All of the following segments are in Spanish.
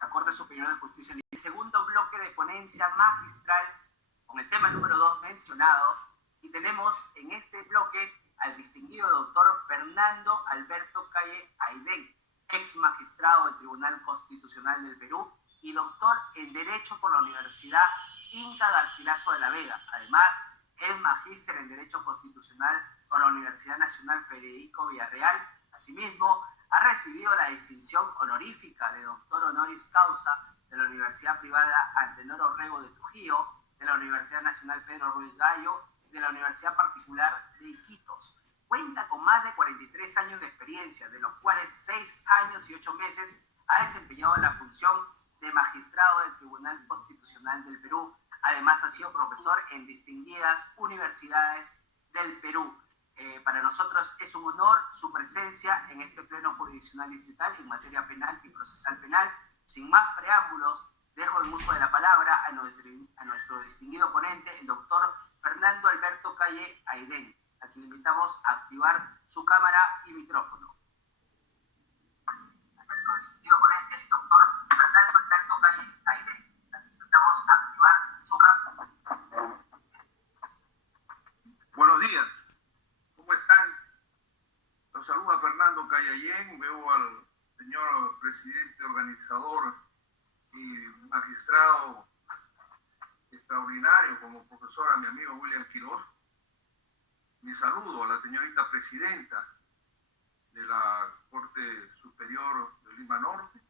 La Corte Superior de Justicia. El segundo bloque de ponencia magistral con el tema número 2 mencionado, y tenemos en este bloque al distinguido doctor Fernando Alberto Calle Aydén, ex magistrado del Tribunal Constitucional del Perú y doctor en Derecho por la Universidad Inca Garcilaso de la Vega. Además, es magíster en Derecho Constitucional por la Universidad Nacional Federico Villarreal. Asimismo, ha recibido la distinción honorífica de doctor honoris causa de la Universidad Privada Antenor Orrego de Trujillo, de la Universidad Nacional Pedro Ruiz Gallo, de la Universidad Particular de Iquitos. Cuenta con más de 43 años de experiencia, de los cuales 6 años y 8 meses ha desempeñado la función de magistrado del Tribunal Constitucional del Perú. Además, ha sido profesor en distinguidas universidades del Perú. Para nosotros es un honor su presencia en este pleno jurisdiccional distrital en materia penal y procesal penal. Sin más preámbulos, dejo el uso de la palabra a nuestro distinguido ponente, el doctor Fernando Alberto Calle Aydén, a quien invitamos a activar su cámara y micrófono. A nuestro distinguido ponente, el doctor Fernando Alberto Calle Aydén, a quien invitamos a activar su cámara. Buenos días, ¿cómo están? Los saluda Fernando Calle Aydén, veo al señor presidente organizador y magistrado extraordinario como profesor a mi amigo William Quiroz. Mi saludo a la señorita presidenta de la Corte Superior de Lima Norte,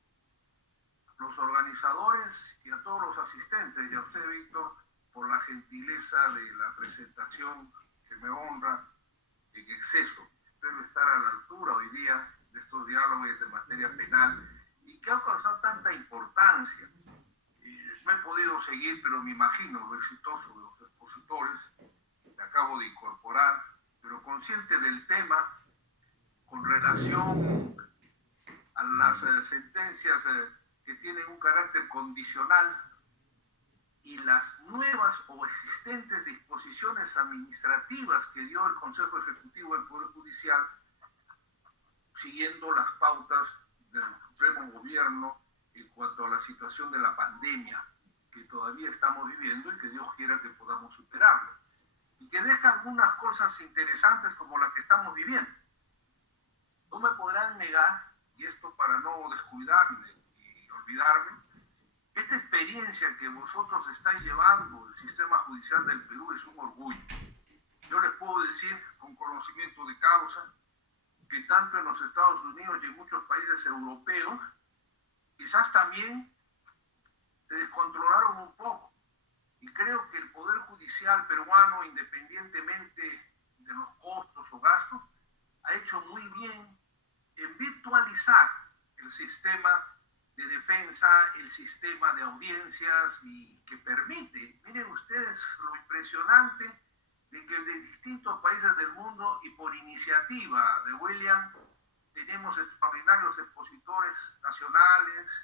los organizadores y a todos los asistentes, y a usted, Víctor, por la gentileza de la presentación que me honra en exceso. Espero estar a la altura hoy día de estos diálogos en materia penal y que ha causado tanta importancia. No he podido seguir, pero me imagino lo exitoso de los expositores. Me acabo de incorporar, pero consciente del tema con relación a las sentencias que tienen un carácter condicional y las nuevas o existentes disposiciones administrativas que dio el Consejo Ejecutivo del Poder Judicial, siguiendo las pautas del Supremo Gobierno en cuanto a la situación de la pandemia que todavía estamos viviendo y que Dios quiera que podamos superarlo. Y que deja algunas cosas interesantes como la que estamos viviendo. No me podrán negar, y esto para no descuidarme y olvidarme, esta experiencia que vosotros estáis llevando, el sistema judicial del Perú, es un orgullo. Yo les puedo decir con conocimiento de causa que tanto en los Estados Unidos y en muchos países europeos, quizás también se descontrolaron un poco. Y creo que el Poder Judicial peruano, independientemente de los costos o gastos, ha hecho muy bien en virtualizar el sistema de defensa, el sistema de audiencias, y que permite, miren ustedes lo impresionante de que de distintos países del mundo y por iniciativa de William tenemos extraordinarios expositores nacionales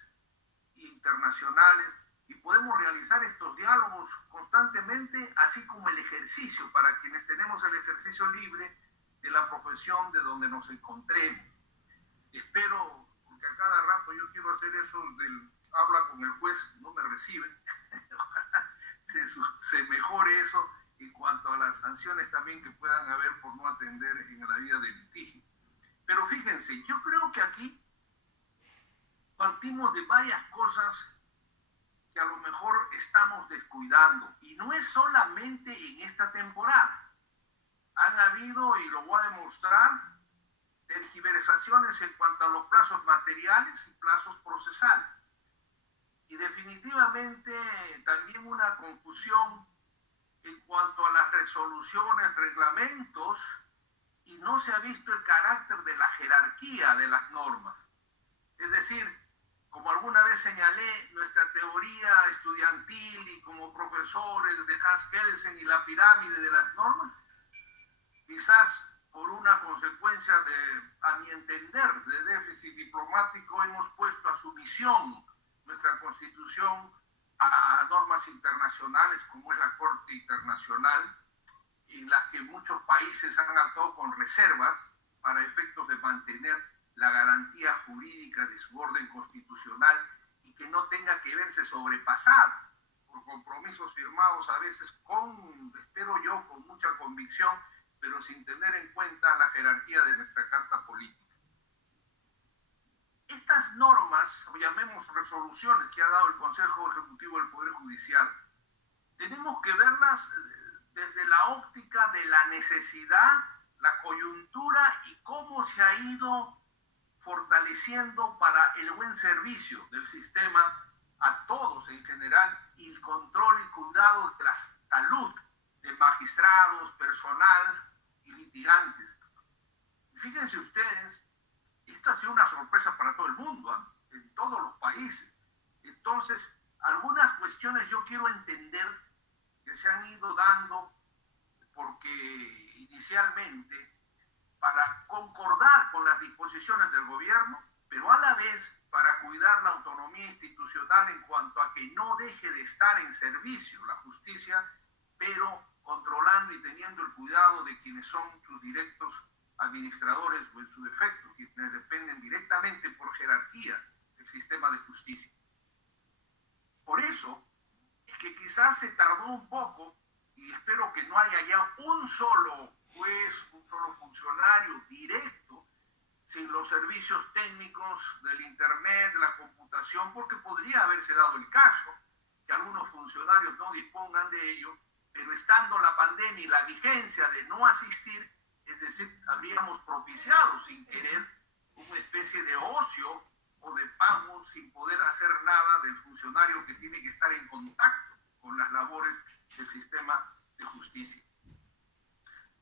e internacionales y podemos realizar estos diálogos constantemente, así como el ejercicio para quienes tenemos el ejercicio libre de la profesión de donde nos encontremos. Espero, porque a cada rato yo quiero hacer eso del habla con el juez, no me reciben, se mejore eso en cuanto a las sanciones también que puedan haber por no atender en la vía del litigio. Pero fíjense, yo creo que aquí partimos de varias cosas que a lo mejor estamos descuidando, y no es solamente en esta temporada. Han habido, y lo voy a demostrar, tergiversaciones en cuanto a los plazos materiales y plazos procesales. Y definitivamente también una confusión en cuanto a las resoluciones, reglamentos, y no se ha visto el carácter de la jerarquía de las normas. Es decir, como alguna vez señalé, nuestra teoría estudiantil y como profesores de Hans Kelsen y la pirámide de las normas, quizás por una consecuencia de, a mi entender, de déficit diplomático, hemos puesto a sumisión nuestra Constitución a normas internacionales como es la Corte Internacional, en las que muchos países han actuado con reservas para efectos de mantener la garantía jurídica de su orden constitucional y que no tenga que verse sobrepasada por compromisos firmados a veces con, espero yo, con mucha convicción, pero sin tener en cuenta la jerarquía de nuestra carta política. Estas normas, o llamemos resoluciones que ha dado el Consejo Ejecutivo del Poder Judicial, tenemos que verlas desde la óptica de la necesidad, la coyuntura y cómo se ha ido fortaleciendo para el buen servicio del sistema a todos en general y el control y cuidado de la salud de magistrados, personal y litigantes. Fíjense ustedes, esto ha sido una sorpresa para todo el mundo, en todos los países. Entonces, algunas cuestiones yo quiero entender que se han ido dando porque inicialmente para concordar con las disposiciones del gobierno, pero a la vez para cuidar la autonomía institucional en cuanto a que no deje de estar en servicio la justicia, pero controlando y teniendo el cuidado de quienes son sus directos administradores o en su defecto, quienes dependen directamente por jerarquía del sistema de justicia. Por eso es que quizás se tardó un poco y espero que no haya ya un solo juez, un solo funcionario directo sin los servicios técnicos del internet, de la computación, porque podría haberse dado el caso que algunos funcionarios no dispongan de ello, pero estando la pandemia y la vigencia de no asistir, es decir, habríamos propiciado sin querer una especie de ocio o de pago sin poder hacer nada del funcionario que tiene que estar en contacto con las labores del sistema de justicia.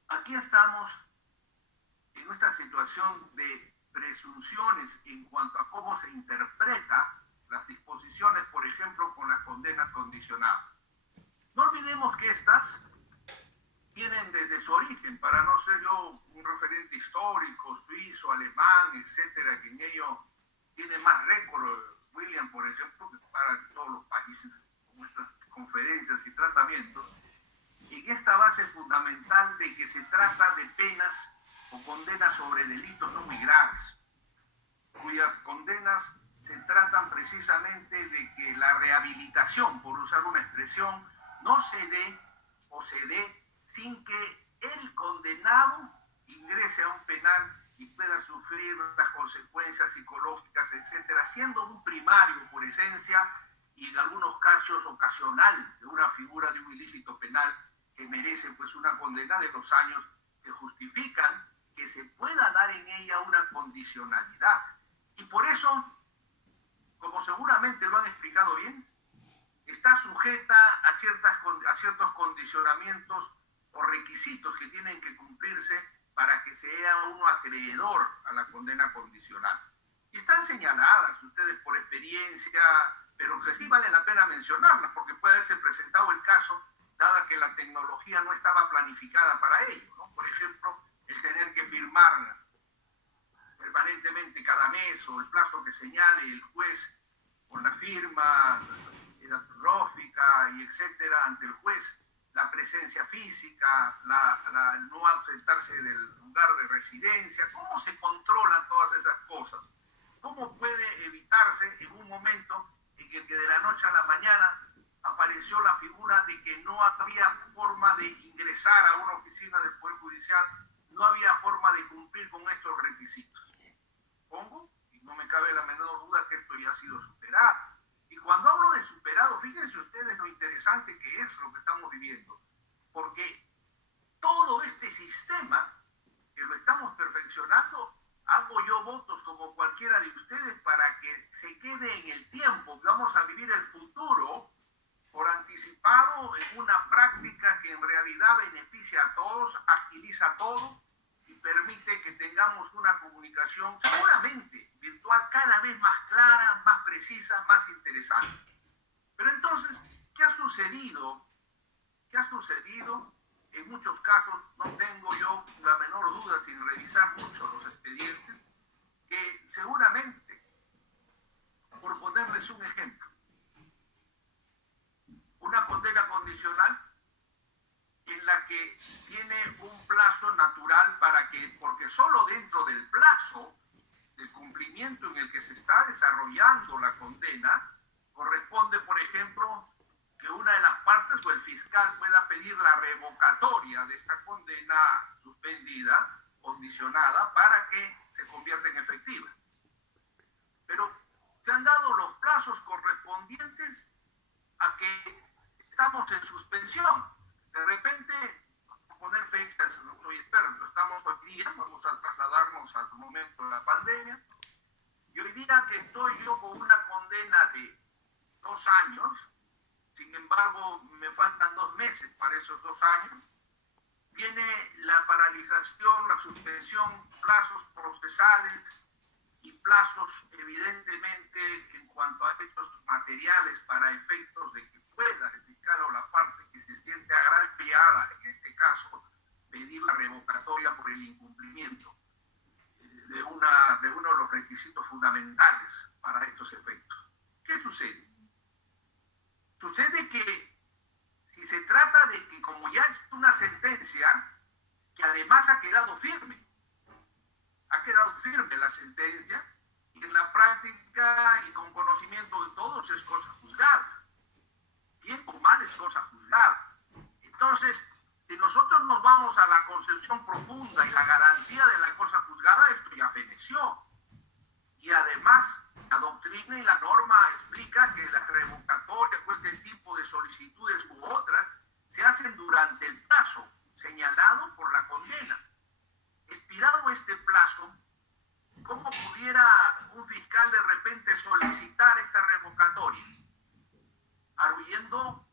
Aquí estamos en esta situación de presunciones en cuanto a cómo se interpreta las disposiciones, por ejemplo, con las condenas condicionadas. No olvidemos que estas vienen desde su origen, para no ser yo un referente histórico, suizo, alemán, etcétera, que en ello tiene más récord, William, por ejemplo, que para todos los países, con estas conferencias y tratamientos, en esta base fundamental de que se trata de penas o condenas sobre delitos no muy graves, cuyas condenas se tratan precisamente de que la rehabilitación, por usar una expresión, no se dé o se dé sin que el condenado ingrese a un penal y pueda sufrir las consecuencias psicológicas, etcétera, siendo un primario por esencia y en algunos casos ocasional de una figura de un ilícito penal que merece pues una condena de los años que justifican que se pueda dar en ella una condicionalidad. Y por eso, como seguramente lo han explicado bien, está sujeta a ciertos condicionamientos o requisitos que tienen que cumplirse para que sea uno acreedor a la condena condicional. Y están señaladas ustedes por experiencia, pero que sí vale la pena mencionarlas, porque puede haberse presentado el caso, dada que la tecnología no estaba planificada para ello, ¿no? Por ejemplo, el tener que firmar permanentemente cada mes o el plazo que señale el juez con la firma electrónica y etcétera ante el juez, la presencia física, el no ausentarse del lugar de residencia, cómo se controlan todas esas cosas, cómo puede evitarse en un momento en el que de la noche a la mañana apareció la figura de que no había forma de ingresar a una oficina del Poder Judicial, no había forma de cumplir con estos requisitos. Pongo, y no me cabe la menor duda que esto ya ha sido superado. Y cuando hablo de superado, fíjense ustedes lo interesante que es lo que estamos viviendo, porque todo este sistema que lo estamos perfeccionando, hago yo votos como cualquiera de ustedes para que se quede en el tiempo, que vamos a vivir el futuro por anticipado en una práctica que en realidad beneficia a todos, agiliza todo y permite que tengamos una comunicación seguramente virtual cada vez más clara, más precisa, más interesante. Pero entonces, ¿qué ha sucedido? ¿Qué ha sucedido? En muchos casos, no tengo yo la menor duda, sin revisar mucho los expedientes, que seguramente, por ponerles un ejemplo, una condena condicional en la que tiene un plazo natural para que, porque solo dentro del plazo del cumplimiento en el que se está desarrollando la condena, corresponde, por ejemplo, que una de las partes o el fiscal pueda pedir la revocatoria de esta condena suspendida, condicionada, para que se convierta en efectiva. Pero se han dado los plazos correspondientes a que estamos en suspensión. De repente, poner fechas, no soy experto, estamos hoy día, vamos a trasladarnos al momento de la pandemia, y hoy día que estoy yo con una condena de 2 años, sin embargo me faltan 2 meses para esos 2 años, viene la paralización, la suspensión, plazos procesales y plazos evidentemente en cuanto a hechos materiales para efectos de que pueda el fiscal o la parte que se siente agraviada, en este caso, pedir la revocatoria por el incumplimiento de uno de los requisitos fundamentales para estos efectos. ¿Qué sucede? Sucede que si se trata de que, como ya es una sentencia que además ha quedado firme la sentencia, y en la práctica y con conocimiento de todos es cosa juzgada. Bien o mal es cosa juzgada. Entonces, si nosotros nos vamos a la concepción profunda y la garantía de la cosa juzgada, esto ya feneció. Y además, la doctrina y la norma explica que las revocatorias o este tipo de solicitudes u otras se hacen durante el plazo señalado por la condena. Expirado este plazo, ¿cómo pudiera un fiscal de repente solicitar esta revocatoria? Arguyendo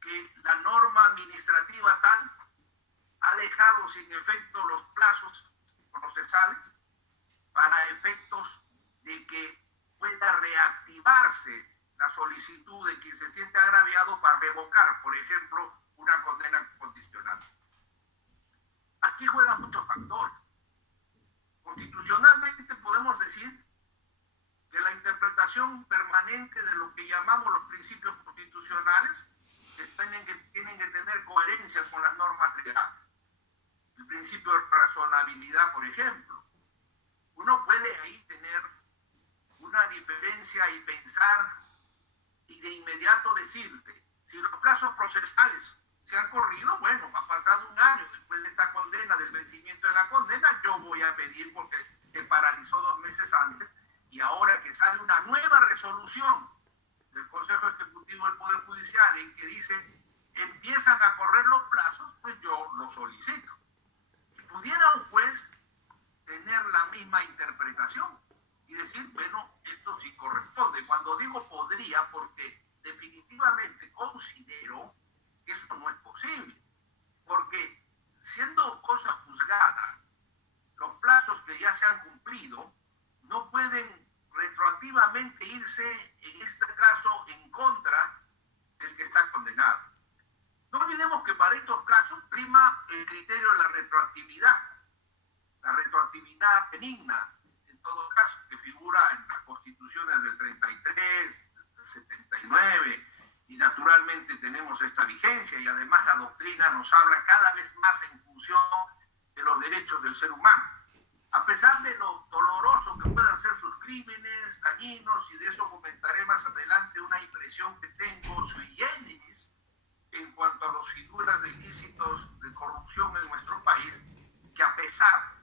que la norma administrativa tal ha dejado sin efecto los plazos procesales para efectos de que pueda reactivarse la solicitud de quien se siente agraviado para revocar, por ejemplo, una condena condicional. Aquí juegan muchos factores. Constitucionalmente podemos decir que la interpretación permanente de lo que llamamos los principios constitucionales tienen que tener coherencia con las normas legales. El principio de razonabilidad, por ejemplo. Uno puede ahí tener una diferencia y pensar y de inmediato decirte, si los plazos procesales se han corrido, bueno, ha pasado 1 año después de esta condena, del vencimiento de la condena, yo voy a pedir porque se paralizó 2 meses antes y ahora que sale una nueva resolución del Consejo Ejecutivo del Poder Judicial en que dice empiezan a correr los plazos, pues yo lo solicito. Y pudiera un juez tener la misma interpretación y decir, bueno, esto sí corresponde. Cuando digo podría, porque definitivamente considero que eso no es posible, porque siendo cosa juzgada, los plazos que ya se han cumplido no pueden retroactivamente irse, en este caso, en contra del que está condenado. No olvidemos que para estos casos prima el criterio de la retroactividad benigna, en todo caso, que figura en las constituciones del 33, del 79, y naturalmente tenemos esta vigencia, y además la doctrina nos habla cada vez más en función de los derechos del ser humano. A pesar de lo doloroso que puedan ser sus crímenes, dañinos, y de eso comentaré más adelante una impresión que tengo sui generis en cuanto a las figuras de ilícitos de corrupción en nuestro país, que a pesar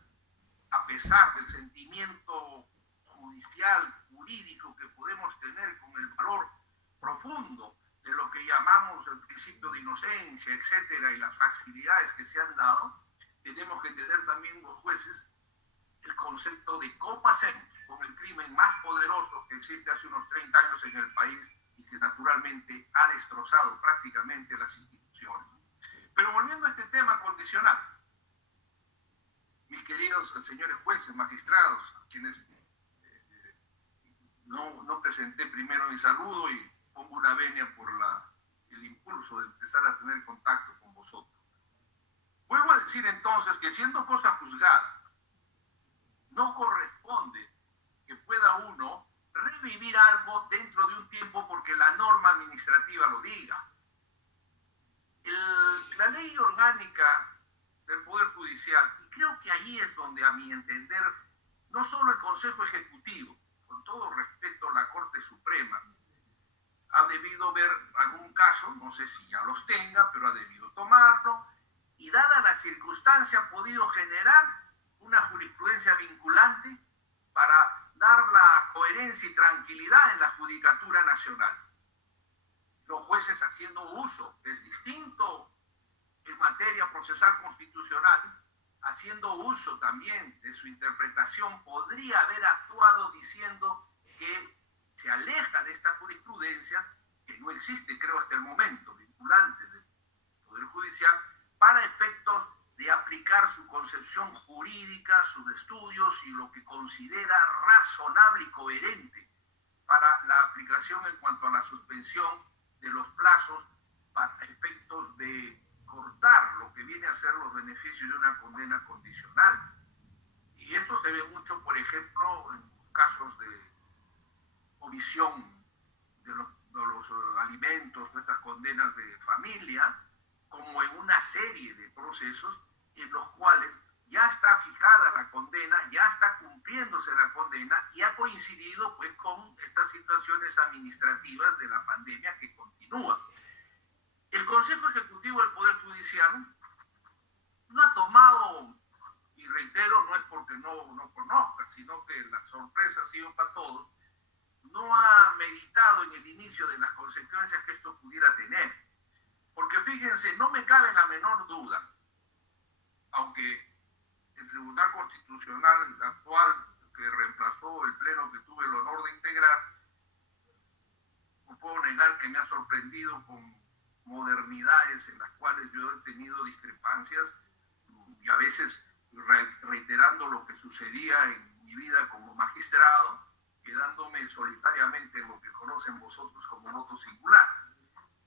del sentimiento judicial, jurídico que podemos tener con el valor profundo de lo que llamamos el principio de inocencia, etcétera, y las facilidades que se han dado, tenemos que tener también los jueces el concepto de cómo hacemos con el crimen más poderoso que existe hace unos 30 años en el país y que naturalmente ha destrozado prácticamente las instituciones. Pero volviendo a este tema condicional, mis queridos señores jueces, magistrados, a quienes no presenté primero mi saludo y pongo una venia por el impulso de empezar a tener contacto con vosotros. Vuelvo a decir entonces que siendo cosa juzgada, no corresponde que pueda uno revivir algo dentro de un tiempo porque la norma administrativa lo diga. La ley orgánica del Poder Judicial, y creo que ahí es donde, a mi entender, no solo el Consejo Ejecutivo, con todo respeto a la Corte Suprema, ha debido ver algún caso, no sé si ya los tenga, pero ha debido tomarlo, y dada la circunstancia ha podido generar una jurisprudencia vinculante para dar la coherencia y tranquilidad en la Judicatura Nacional. Los jueces haciendo uso, es distinto en materia procesal constitucional, haciendo uso también de su interpretación, podría haber actuado diciendo que se aleja de esta jurisprudencia, que no existe, creo, hasta el momento, vinculante del Poder Judicial, para efectos de aplicar su concepción jurídica, sus estudios y lo que considera razonable y coherente para la aplicación en cuanto a la suspensión de los plazos para efectos de cortar lo que viene a ser los beneficios de una condena condicional. Y esto se ve mucho, por ejemplo, en casos de omisión de los alimentos, de estas condenas de familia, como en una serie de procesos en los cuales ya está fijada la condena, ya está cumpliéndose la condena y ha coincidido pues con estas situaciones administrativas de la pandemia que continúan. El Consejo Ejecutivo del Poder Judicial no ha tomado, y reitero, no es porque no conozca, sino que la sorpresa ha sido para todos, no ha meditado en el inicio de las consecuencias que esto pudiera tener. Porque fíjense, no me cabe la menor duda, aunque el Tribunal Constitucional actual, que reemplazó el pleno que tuve el honor de integrar, no puedo negar que me ha sorprendido con modernidades en las cuales yo he tenido discrepancias y a veces reiterando lo que sucedía en mi vida como magistrado, quedándome solitariamente en lo que conocen vosotros como voto singular.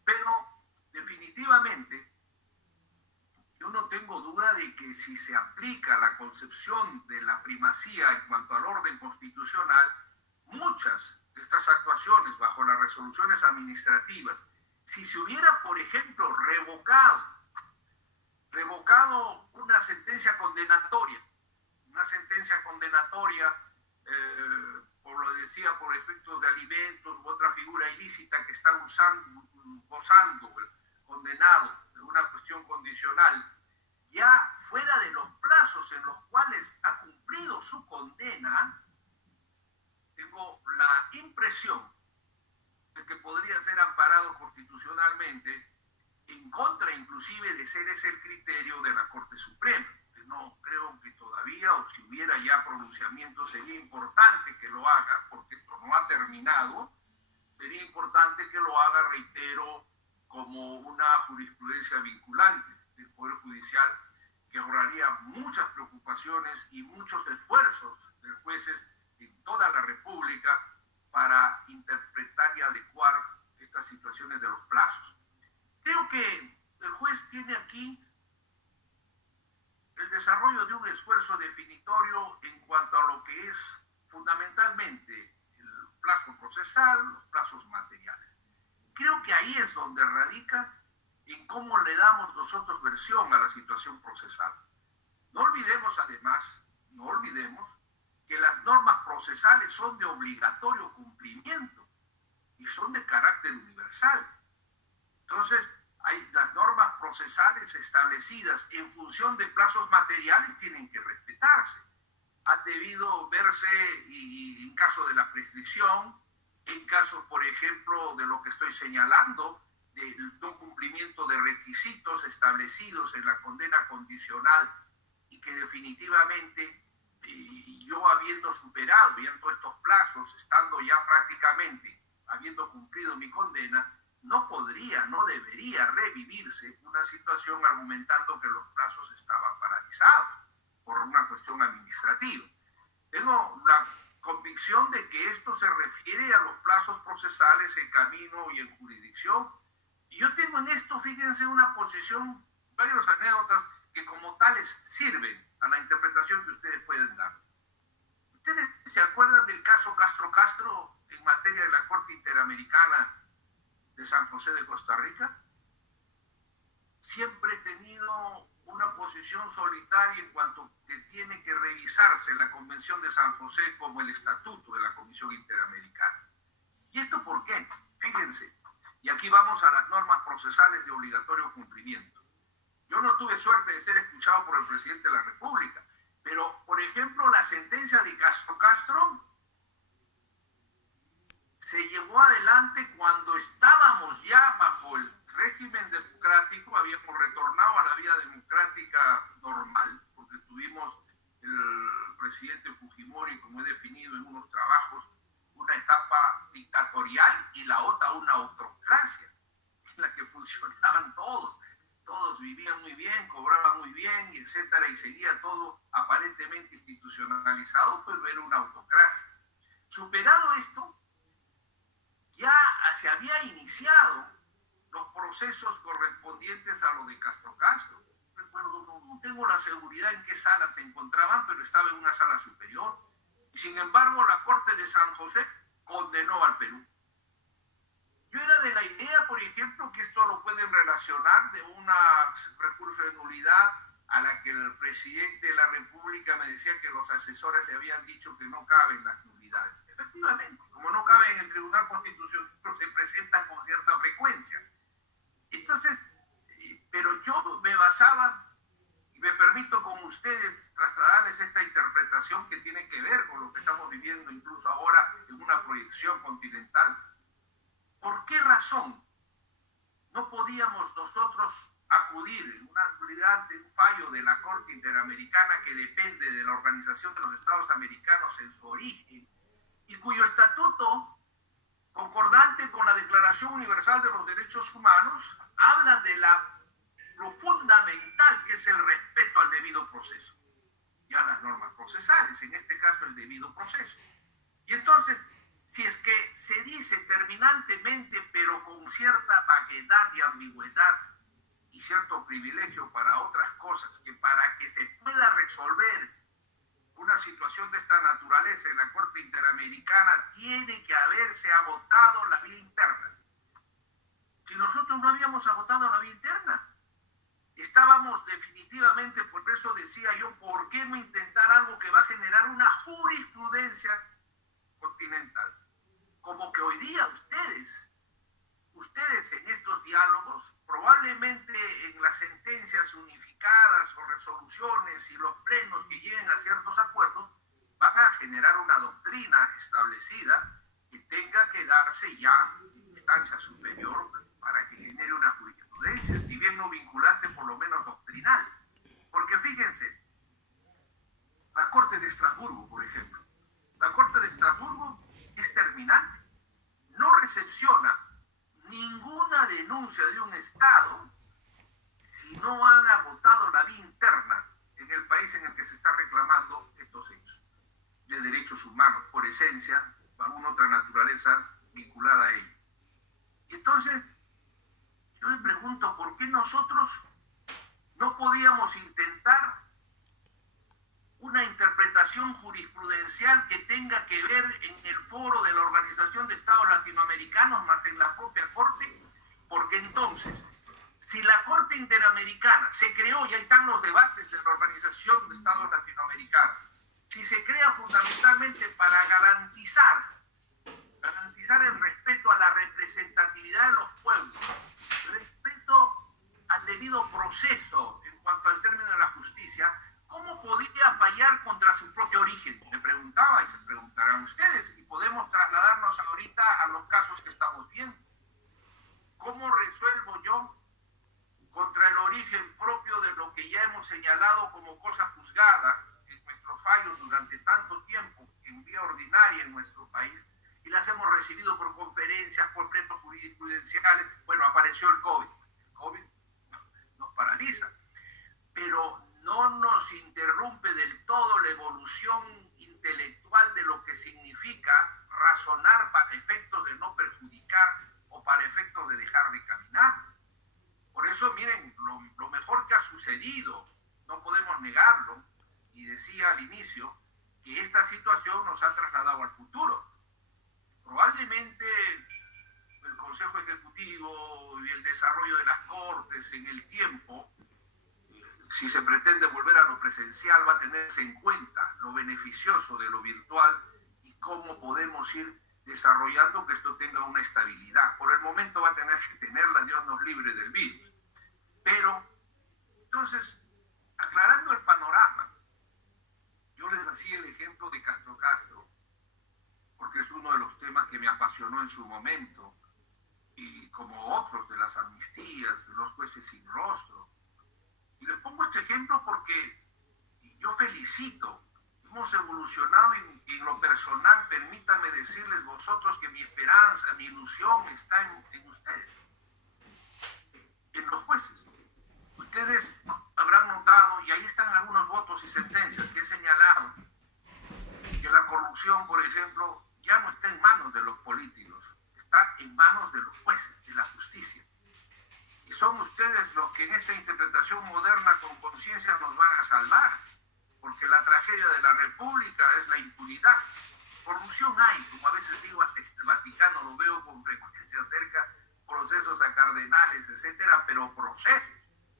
Pero definitivamente yo no tengo duda de que si se aplica la concepción de la primacía en cuanto al orden constitucional, muchas de estas actuaciones bajo las resoluciones administrativas, si se hubiera, por ejemplo, revocado una sentencia condenatoria, por lo decía, por efectos de alimentos u otra figura ilícita que está gozando el condenado de una cuestión condicional, ya fuera de los plazos en los cuales ha cumplido su condena, tengo la impresión de que podría ser amparado constitucionalmente, en contra inclusive de ser ese el criterio de la Corte Suprema. No creo que todavía, o si hubiera ya pronunciamiento, sería importante que lo haga, porque esto no ha terminado, sería importante que lo haga, reitero, como una jurisprudencia vinculante del Poder Judicial, que ahorraría muchas preocupaciones y muchos esfuerzos de jueces en toda la República para interpretar y adecuar estas situaciones de los plazos. Creo que el juez tiene aquí el desarrollo de un esfuerzo definitorio en cuanto a lo que es fundamentalmente el plazo procesal, los plazos materiales. Creo que ahí es donde radica en cómo le damos nosotros versión a la situación procesal. No olvidemos además, que las normas procesales son de obligatorio cumplimiento y son de carácter universal. Entonces, las normas procesales establecidas en función de plazos materiales tienen que respetarse. Han debido verse, y en caso de la prescripción, en caso, por ejemplo, de lo que estoy señalando, del no cumplimiento de requisitos establecidos en la condena condicional y que definitivamente yo habiendo superado ya todos estos plazos, estando ya prácticamente habiendo cumplido mi condena, no debería revivirse una situación argumentando que los plazos estaban paralizados por una cuestión administrativa. Tengo la convicción de que esto se refiere a los plazos procesales en camino y en jurisdicción. Y yo tengo en esto, fíjense, una posición, varias anécdotas que como tales sirven a la interpretación que ustedes pueden dar. ¿Ustedes se acuerdan del caso Castro en materia de la Corte Interamericana de San José de Costa Rica? siempre he tenido una posición solitaria en cuanto que tiene que revisarse la Convención de San José como el estatuto de la Comisión Interamericana. ¿Y esto por qué? Fíjense, y aquí vamos a las normas procesales de obligatorio cumplimiento. Yo no tuve suerte de ser escuchado por el presidente de la República, pero, por ejemplo, la sentencia de Castro se llevó adelante cuando estábamos ya bajo el régimen democrático, habíamos retornado a la vida democrática normal, porque tuvimos el presidente Fujimori, como he definido en unos trabajos, una etapa dictatorial y la otra una autocracia, en la que funcionaban todos vivían muy bien, cobraban muy bien, etcétera, y seguía todo aparentemente institucionalizado, pero era una autocracia. Superado esto, ya se había iniciado los procesos correspondientes a lo de Castro. Recuerdo, no tengo la seguridad en qué sala se encontraban, pero estaba en una sala superior. Y sin embargo, la Corte de San José condenó al Perú. Yo era de la idea, por ejemplo, que esto lo pueden relacionar de un recurso de nulidad a la que el presidente de la República me decía que los asesores le habían dicho que no caben las nulidades. Efectivamente, como no caben en el Tribunal Constitucional, se presentan con cierta frecuencia. Entonces, pero yo me basaba, y me permito con ustedes trasladarles esta interpretación que tiene que ver con lo que estamos viviendo incluso ahora en una proyección continental. ¿Por qué razón no podíamos nosotros acudir en una nulidad de un fallo de la Corte Interamericana que depende de la Organización de los Estados Americanos en su origen y cuyo estatuto, concordante con la Declaración Universal de los Derechos Humanos, habla de lo fundamental que es el respeto al debido proceso y a las normas procesales, en este caso el debido proceso? Y entonces, si es que se dice terminantemente, pero con cierta vaguedad y ambigüedad y cierto privilegio para otras cosas, que para que se pueda resolver una situación de esta naturaleza en la Corte Interamericana tiene que haberse agotado la vía interna. Si nosotros no habíamos agotado la vía interna, estábamos definitivamente, por eso decía yo, ¿por qué no intentar algo que va a generar una jurisprudencia continental? Como que hoy día ustedes en estos diálogos, probablemente en las sentencias unificadas o resoluciones y los plenos que lleguen a ciertos acuerdos, van a generar una doctrina establecida que tenga que darse ya en instancia superior para que genere una jurisprudencia, si bien no vinculante, por lo menos doctrinal. Porque fíjense, la Corte de Estrasburgo, por ejemplo, la Corte de Estrasburgo es terminante, no recepciona ninguna denuncia de un Estado si no han agotado la vía interna en el país en el que se está reclamando estos hechos de derechos humanos, por esencia, por alguna otra naturaleza vinculada a ello. Y entonces, yo me pregunto, ¿por qué nosotros no podíamos intentar una interpretación jurisprudencial que tenga que ver en el foro de la Organización de Estados Latinoamericanos más en la propia Corte? Porque entonces, si la Corte Interamericana se creó, y ahí están los debates de la Organización de Estados Latinoamericanos, si se crea fundamentalmente para garantizar el respeto a la representatividad de los pueblos, respeto al debido proceso en cuanto al término de la justicia, ¿cómo podría fallar contra su propio origen? Me preguntaba y se preguntarán ustedes, y podemos trasladarnos ahorita a los casos que estamos viendo. ¿Cómo resuelvo yo contra el origen propio de lo que ya hemos señalado como cosa juzgada en nuestros fallos durante tanto tiempo en vía ordinaria en nuestro país, y las hemos recibido por conferencias, por plenos jurisprudenciales? Bueno, apareció el COVID. El COVID nos paraliza, pero no nos interrumpe del todo la evolución intelectual de lo que significa razonar para efectos de no perjudicar o para efectos de dejar de caminar. Por eso, miren, lo mejor que ha sucedido, no podemos negarlo, y decía al inicio que esta situación nos ha trasladado al futuro. Probablemente el Consejo Ejecutivo y el desarrollo de las Cortes en el tiempo, si se pretende volver a lo presencial, va a tenerse en cuenta lo beneficioso de lo virtual y cómo podemos ir desarrollando que esto tenga una estabilidad. Por el momento va a tener que tenerla, Dios nos libre del virus. Pero, entonces, aclarando el panorama, yo les hacía el ejemplo de Castro Castro, porque es uno de los temas que me apasionó en su momento, y como otros de las amnistías, de los jueces sin rostro. Y les pongo este ejemplo porque yo felicito, hemos evolucionado en lo personal, permítame decirles vosotros que mi esperanza, mi ilusión está en ustedes, en los jueces. Ustedes habrán notado, y ahí están algunos votos y sentencias que he señalado, que la corrupción, por ejemplo, ya no está en manos de los políticos, está en manos de los jueces, de la justicia. Y son ustedes los que en esta interpretación moderna con conciencia nos van a salvar, porque la tragedia de la República es la impunidad. Corrupción hay, como a veces digo, hasta el Vaticano lo veo con frecuencia cerca, procesos a cardenales, etcétera, pero procesos,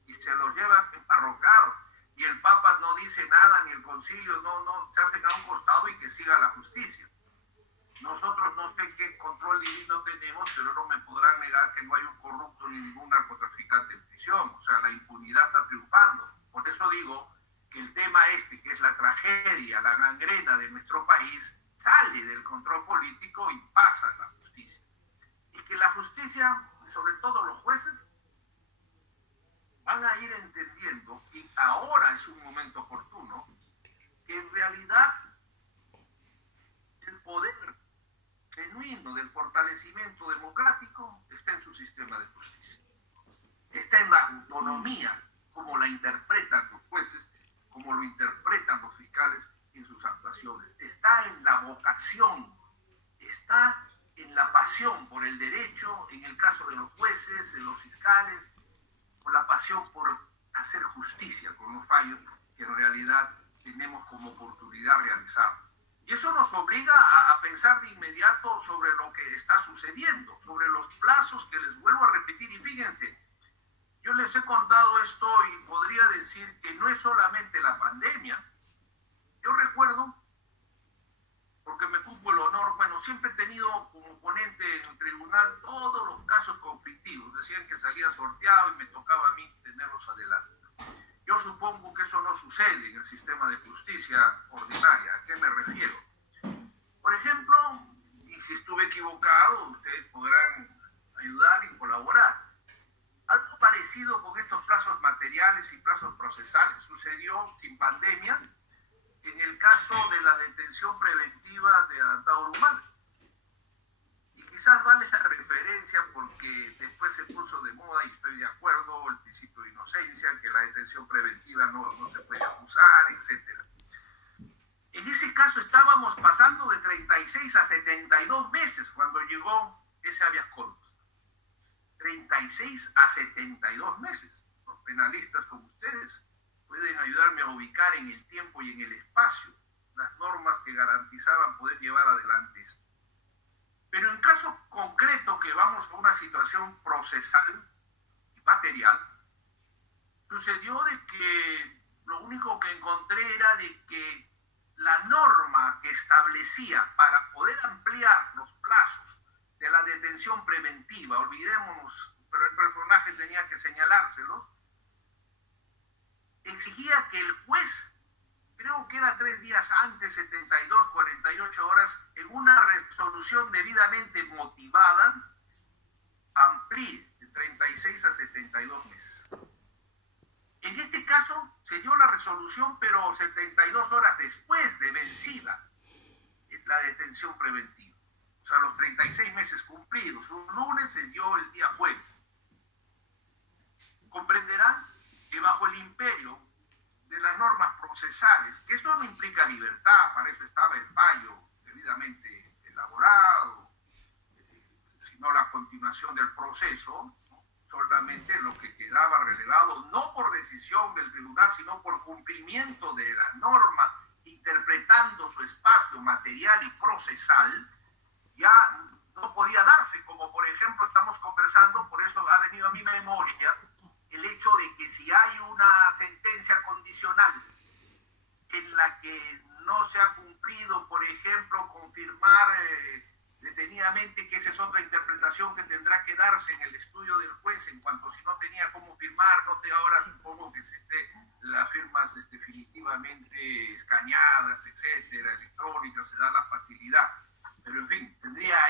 y se los llevan emparrocados. Y el Papa no dice nada, ni el concilio, no, se hacen a un costado y que siga la justicia. Nosotros no sé qué control divino tenemos, pero no me podrán negar que no hay un corrupto ni ningún narcotraficante en prisión. O sea, la impunidad está triunfando. Por eso digo que el tema este, que es la tragedia, la gangrena de nuestro país, sale del control político y pasa a la justicia. Y que la justicia, sobre todo los jueces, van a ir entendiendo, y ahora es un momento oportuno, que en realidad el poder genuino del fortalecimiento democrático está en su sistema de justicia. Está en la autonomía, como la interpretan los jueces, como lo interpretan los fiscales en sus actuaciones. Está en la vocación, está en la pasión por el derecho, en el caso de los jueces, de los fiscales, por la pasión por hacer justicia con los fallos que en realidad tenemos como oportunidad realizar. Y eso nos obliga a pensar de inmediato sobre lo que está sucediendo, sobre los plazos que les vuelvo a repetir. Y fíjense, yo les he contado esto y podría decir que no es solamente la pandemia. Yo recuerdo, porque me cupo el honor, bueno, siempre he tenido como ponente en el tribunal todos los casos conflictivos. Decían que salía sorteado y me tocaba a mí tenerlos adelante. Yo supongo que eso no sucede en el sistema de justicia ordinaria. ¿A qué me refiero? Por ejemplo, y si estuve equivocado, ustedes podrán ayudar y colaborar. Algo parecido con estos plazos materiales y plazos procesales sucedió sin pandemia en el caso de la detención preventiva de Antauro Humala. Y quizás vale la referencia porque después se puso de moda, y estoy de acuerdo, el principio de inocencia, que la detención preventiva no se puede abusar, etc. En ese caso estábamos pasando de 36 a 72 meses cuando llegó ese habeas corpus. 36 a 72 meses. Los penalistas como ustedes pueden ayudarme a ubicar en el tiempo y en el espacio las normas que garantizaban poder llevar adelante esto. Pero en caso concreto, que vamos a una situación procesal y material, sucedió de que lo único que encontré era de que la norma que establecía para poder ampliar los plazos de la detención preventiva, olvidémonos, pero el personaje tenía que señalárselos, exigía que el juez, creo que era 3 días antes, 72, 48 horas, en una resolución debidamente motivada, amplíe de 36 a 72 meses. En este caso se dio la resolución, pero 72 horas después de vencida la detención preventiva. O sea, los 36 meses cumplidos. Un lunes se dio el día jueves. Comprenderán que bajo el imperio de las normas procesales, que esto no implica libertad, para eso estaba el fallo debidamente elaborado, sino la continuación del proceso, solamente lo que quedaba relevado, no por decisión del tribunal, sino por cumplimiento de la norma, interpretando su espacio material y procesal, ya no podía darse, como por ejemplo estamos conversando, por eso ha venido a mi memoria el hecho de que si hay una sentencia condicional en la que no se ha cumplido, por ejemplo, confirmar detenidamente, que esa es otra interpretación que tendrá que darse en el estudio del juez, en cuanto si no tenía cómo firmar, ahora supongo que las firmas definitivamente escaneadas, etcétera, electrónicas, se da la facilidad, pero en fin, tendría